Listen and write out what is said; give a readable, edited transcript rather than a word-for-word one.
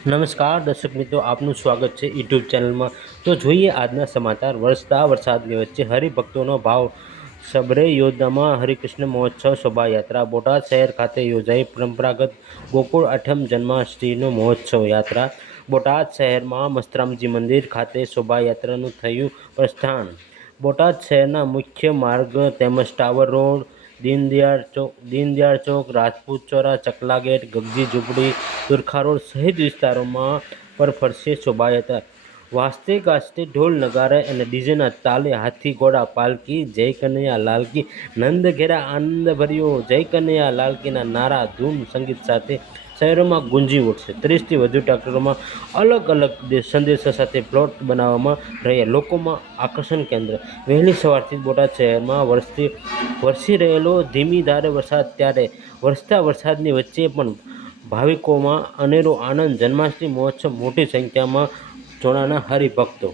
નમસ્કાર દર્શક મિત્રો, આપનું સ્વાગત છે યુટ્યુબ ચેનલમાં। તો જોઈએ આજના સમાચાર। વરસતા વરસાદની વચ્ચે હરિભક્તોનો ભાવ સબરે યોદ્ધામાં હરિકૃષ્ણ મહોત્સવ શોભાયાત્રા। બોટાદ શહેર ખાતે યોજાઈ પરંપરાગત ગોકુળ આઠમ જન્માષ્ટમીનો મહોત્સવ યાત્રા। બોટાદ શહેરમાં મસ્તરામજી મંદિર ખાતે શોભાયાત્રાનું થયું પ્રસ્થાન। બોટાદ શહેરના મુખ્ય માર્ગ તેમજ ટાવર રોડ, દીનદયાળ ચોક, રાજપૂત ચોરા, ચકલા ગેટ, ગગજી ઝૂંપડી, તુરખા રોડ સહિત વિસ્તારોમાં પર ફરશે શોભાયાત્રા। વાજતે ગાજતે ઢોલ નગારા અને ડીજેના તાલે હાથી ઘોડા પાલકી, જય કનૈયા લાલ કી, નંદ ઘેરા આનંદ ભર્યો, જય કનૈયા લાલ કીના નારા ધૂમ સંગીત સાથે શહેરોમાં ગુંજી ઉઠશે। 30થી વધુ ટ્રેક્ટરોમાં અલગ અલગ સંદેશા સાથે પ્લોટ બનાવવામાં રહ્યા લોકોમાં આકર્ષણ કેન્દ્ર। વહેલી સવારથી બોટાદ શહેરમાં વરસી રહેલો ધીમી ધારે વરસાદ, ત્યારે વરસતા વરસાદની વચ્ચે પણ ભાવિકોમાં અનેરો આનંદ। જન્માષ્ટમી મહોત્સવ મોટી સંખ્યામાં જોડાના હરિભક્તો।